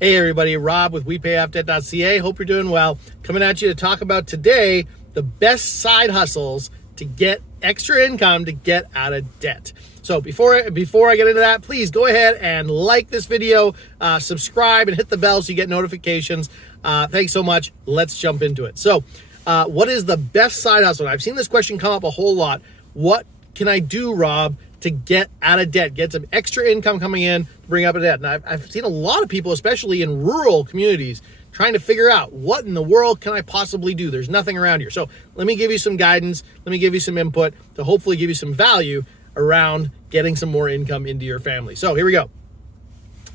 Hey everybody, Rob with WePayOffDebt.ca. Hope you're doing well. Coming at you to talk about today the best side hustles to get extra income to get out of debt. So before I get into that, please go ahead and like this video, subscribe, and hit the bell so you get notifications. Thanks so much. Let's jump into it. So what is the best side hustle? I've seen this question come up a whole lot. What can I do, Rob, to get out of debt, get some extra income coming in to bring up a debt? And I've seen a lot of people, especially in rural communities, trying to figure out what in the world can I possibly do? There's nothing around here. So let me give you some guidance. Let me give you some input to hopefully give you some value around getting some more income into your family. So here we go.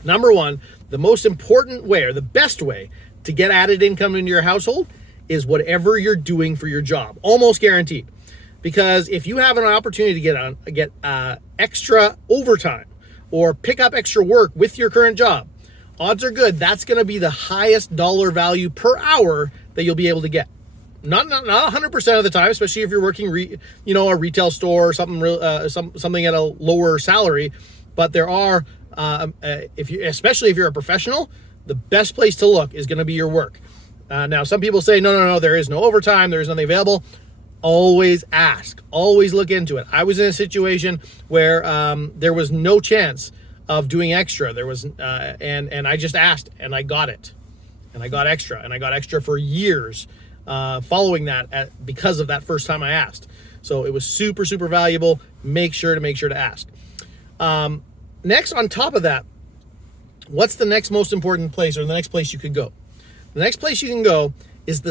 Number one, the most important way or the best way to get added income into your household is whatever you're doing for your job, almost guaranteed. Because if you have an opportunity to get extra overtime or pick up extra work with your current job, odds are good that's going to be the highest dollar value per hour that you'll be able to get. Not 100% of the time, especially if you're working a retail store or something at a lower salary. But there are, especially if you're a professional, the best place to look is going to be your work. Now, some people say, no, there is no overtime, there is nothing available. Always ask, always look into it. I was in a situation where there was no chance of doing extra. There was, and I just asked, and I got it, and I got extra for years following that because of that first time I asked. So it was super, super valuable. Make sure to ask. Next, on top of that, what's the next most important place, or the next place you could go? The next place you can go is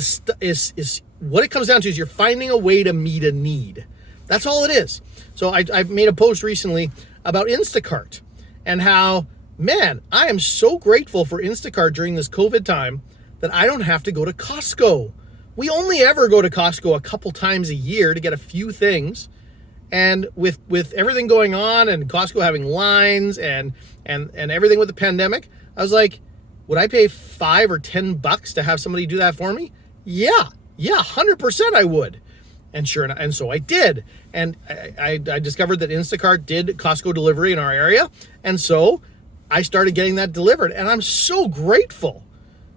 what it comes down to is you're finding a way to meet a need. That's all it is. So I made a post recently about Instacart and how, man, I am so grateful for Instacart during this COVID time that I don't have to go to Costco. We only ever go to Costco a couple times a year to get a few things. And with everything going on and Costco having lines and everything with the pandemic, I was like, would I pay $5 or $10 to have somebody do that for me? Yeah, 100% I would. And sure enough, and so I did. And I discovered that Instacart did Costco delivery in our area. And so I started getting that delivered. And I'm so grateful,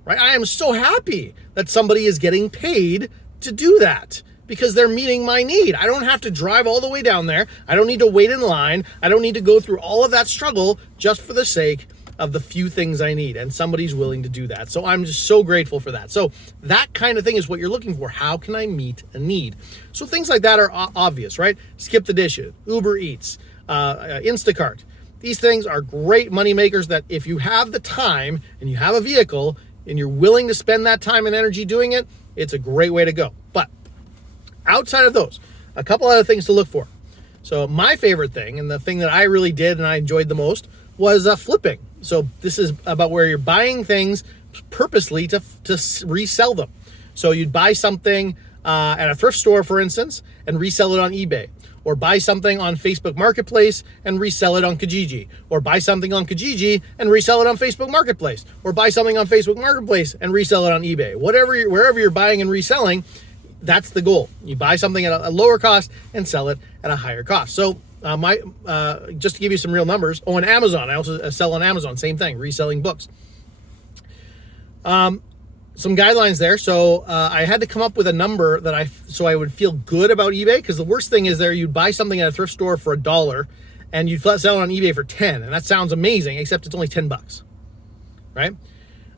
right? I am so happy that somebody is getting paid to do that because they're meeting my need. I don't have to drive all the way down there. I don't need to wait in line. I don't need to go through all of that struggle just for the sake of the few things I need, and somebody's willing to do that. So I'm just so grateful for that. So that kind of thing is what you're looking for. How can I meet a need? So things like that are obvious, right? Skip the dishes, Uber Eats, Instacart. These things are great money makers that if you have the time and you have a vehicle and you're willing to spend that time and energy doing it, it's a great way to go. But outside of those, a couple other things to look for. So my favorite thing, and the thing that I really did and I enjoyed the most, was flipping. So this is about where you're buying things purposely to resell them. So you'd buy something at a thrift store, for instance, and resell it on eBay, or buy something on Facebook Marketplace and resell it on Kijiji, or buy something on Kijiji and resell it on Facebook Marketplace, or buy something on Facebook Marketplace and resell it on eBay. Wherever you're buying and reselling, that's the goal. You buy something at a lower cost and sell it at a higher cost. So just to give you some real numbers. Oh, and Amazon. I also sell on Amazon. Same thing, reselling books. Some guidelines there. So I had to come up with a number so I would feel good about eBay, because the worst thing is you'd buy something at a thrift store for $1 and you'd sell it on eBay for 10, and that sounds amazing, except it's only $10, right?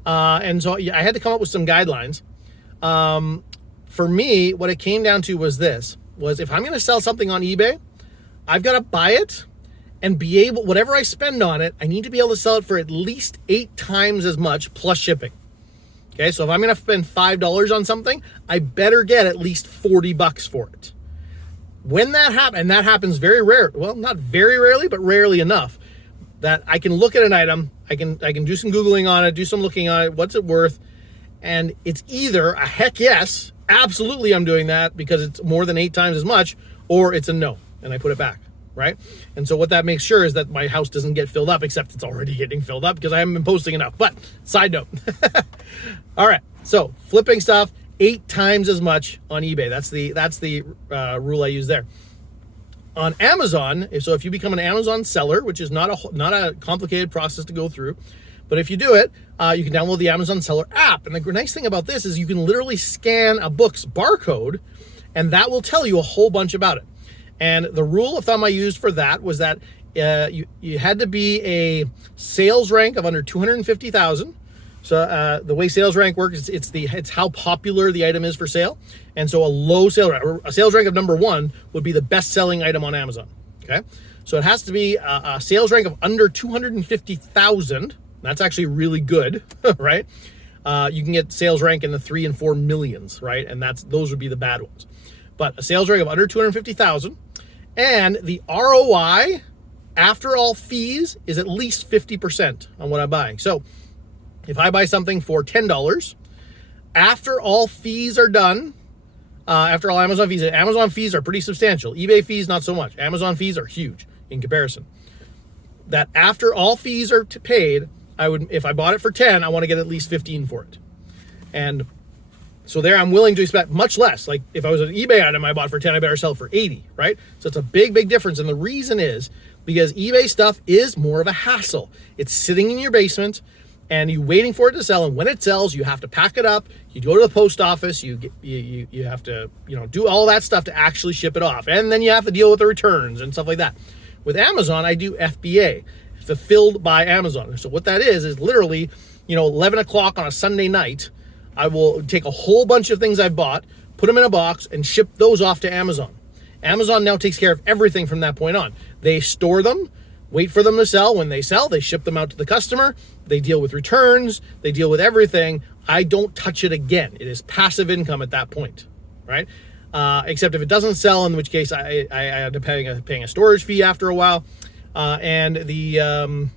And so I had to come up with some guidelines. For me, what it came down to was if I'm going to sell something on eBay, I've got to buy it and be able, whatever I spend on it, I need to be able to sell it for at least 8 times as much plus shipping. Okay, so if I'm going to spend $5 on something, I better get at least $40 for it. When that happens, and that happens very rare, well, not very rarely, but rarely enough, that I can look at an item, I can do some Googling on it, do some looking on it, what's it worth, and it's either a heck yes, absolutely I'm doing that because it's more than 8 times as much, or it's a no, and I put it back, right? And so what that makes sure is that my house doesn't get filled up, except it's already getting filled up because I haven't been posting enough. But side note. All right, so flipping stuff 8 times as much on eBay. That's the rule I use there. On Amazon, so if you become an Amazon seller, which is not a complicated process to go through, But if you do it, you can download the Amazon Seller app. And the nice thing about this is you can literally scan a book's barcode, and that will tell you a whole bunch about it. And the rule of thumb I used for that was that you had to be a sales rank of under 250,000. So the way sales rank works, it's how popular the item is for sale. And so a sales rank of number 1 would be the best selling item on Amazon. Okay, so it has to be a sales rank of under 250,000. That's actually really good, right? You can get sales rank in the 3 and 4 millions, right? And those would be the bad ones. But a sales rank of under 250,000, and the ROI after all fees is at least 50% on what I'm buying. So if I buy something for $10, after all fees are done, after all Amazon fees are pretty substantial. eBay fees, not so much. Amazon fees are huge in comparison. That after all fees are paid, if I bought it for 10, I want to get at least 15 for it. And so there I'm willing to expect much less. Like if I was an eBay item I bought for 10, I better sell it for 80, right? So it's a big, big difference. And the reason is because eBay stuff is more of a hassle. It's sitting in your basement and you're waiting for it to sell. And when it sells, you have to pack it up. You go to the post office. You have to, do all that stuff to actually ship it off. And then you have to deal with the returns and stuff like that. With Amazon, I do FBA, fulfilled by Amazon. So what that is literally, 11 o'clock on a Sunday night, I will take a whole bunch of things I've bought, put them in a box, and ship those off to Amazon. Amazon now takes care of everything from that point on. They store them, wait for them to sell. When they sell, they ship them out to the customer. They deal with returns. They deal with everything. I don't touch it again. It is passive income at that point, right? Except if it doesn't sell, in which case I end up paying a storage fee after a while. And again,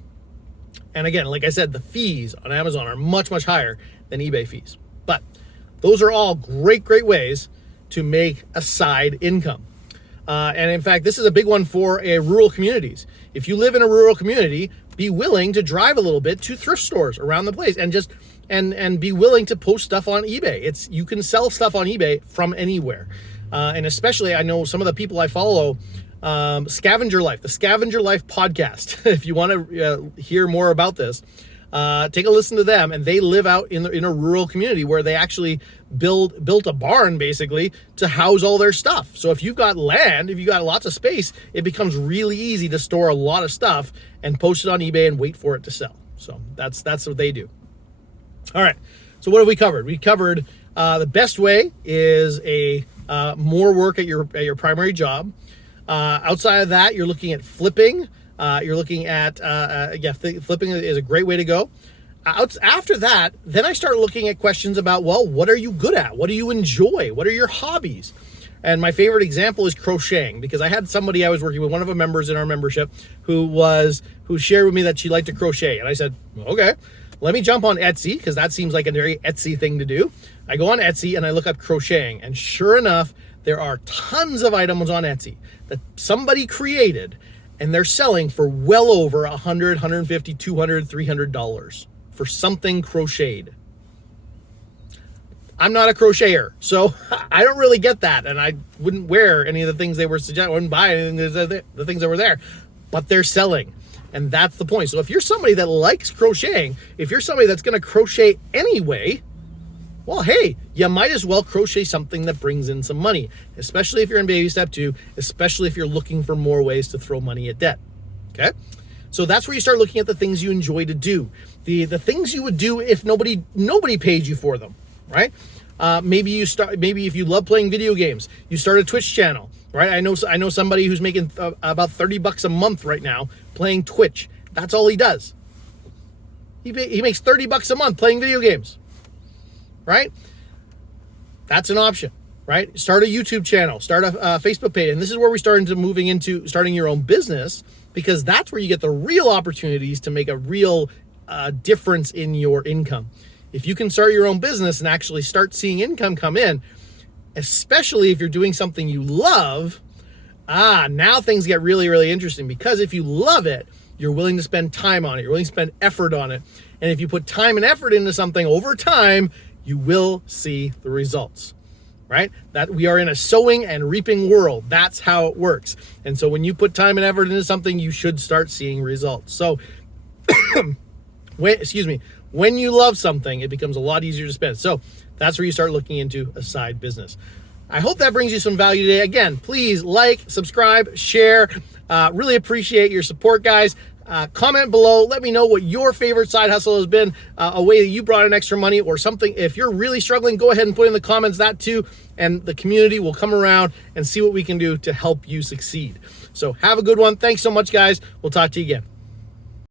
like I said, the fees on Amazon are much, much higher than eBay fees. But those are all great, great ways to make a side income. And in fact, this is a big one for rural communities. If you live in a rural community, be willing to drive a little bit to thrift stores around the place and just and be willing to post stuff on eBay. You can sell stuff on eBay from anywhere. And especially, I know some of the people I follow, Scavenger Life, the Scavenger Life podcast. If you want to hear more about this, take a listen to them. And they live out in a rural community where they actually built a barn basically to house all their stuff. So if you've got land, if you've got lots of space, it becomes really easy to store a lot of stuff and post it on eBay and wait for it to sell. So that's what they do. All right. So what have we covered? We covered the best way is more work at your primary job. Outside of that, you're looking at flipping. You're looking at, flipping is a great way to go. After that, then I start looking at questions about, well, what are you good at? What do you enjoy? What are your hobbies? And my favorite example is crocheting, because I had somebody I was working with, one of the members in our membership, who shared with me that she liked to crochet. And I said, okay, let me jump on Etsy, because that seems like a very Etsy thing to do. I go on Etsy and I look up crocheting, and sure enough, there are tons of items on Etsy that somebody created, and they're selling for well over $100, $150, $200, $300 for something crocheted. I'm not a crocheter, so I don't really get that, and I wouldn't wear any of the things they were suggesting. I wouldn't buy any of the things that were there, but they're selling, and that's the point. So if you're somebody that likes crocheting, if you're somebody that's going to crochet anyway, well, hey, you might as well crochet something that brings in some money, especially if you're in baby step 2, especially if you're looking for more ways to throw money at debt. Okay? So that's where you start looking at the things you enjoy to do. The things you would do if nobody paid you for them, right? Maybe if you love playing video games, you start a Twitch channel, right? I know somebody who's making about $30 a month right now playing Twitch. That's all he does. He makes $30 a month playing video games. Right? That's an option, right? Start a YouTube channel, start a Facebook page. And this is where we start into moving into starting your own business, because that's where you get the real opportunities to make a real difference in your income. If you can start your own business and actually start seeing income come in, especially if you're doing something you love, now things get really, really interesting, because if you love it, you're willing to spend time on it. You're willing to spend effort on it. And if you put time and effort into something over time, you will see the results, right? That we are in a sowing and reaping world. That's how it works. And so when you put time and effort into something, you should start seeing results. So when you love something, it becomes a lot easier to spend. So that's where you start looking into a side business. I hope that brings you some value today. Again, please like, subscribe, share. Really appreciate your support, guys. Comment below. Let me know what your favorite side hustle has been, a way that you brought in extra money or something. If you're really struggling, go ahead and put in the comments that too, and the community will come around and see what we can do to help you succeed. So have a good one. Thanks so much, guys. We'll talk to you again.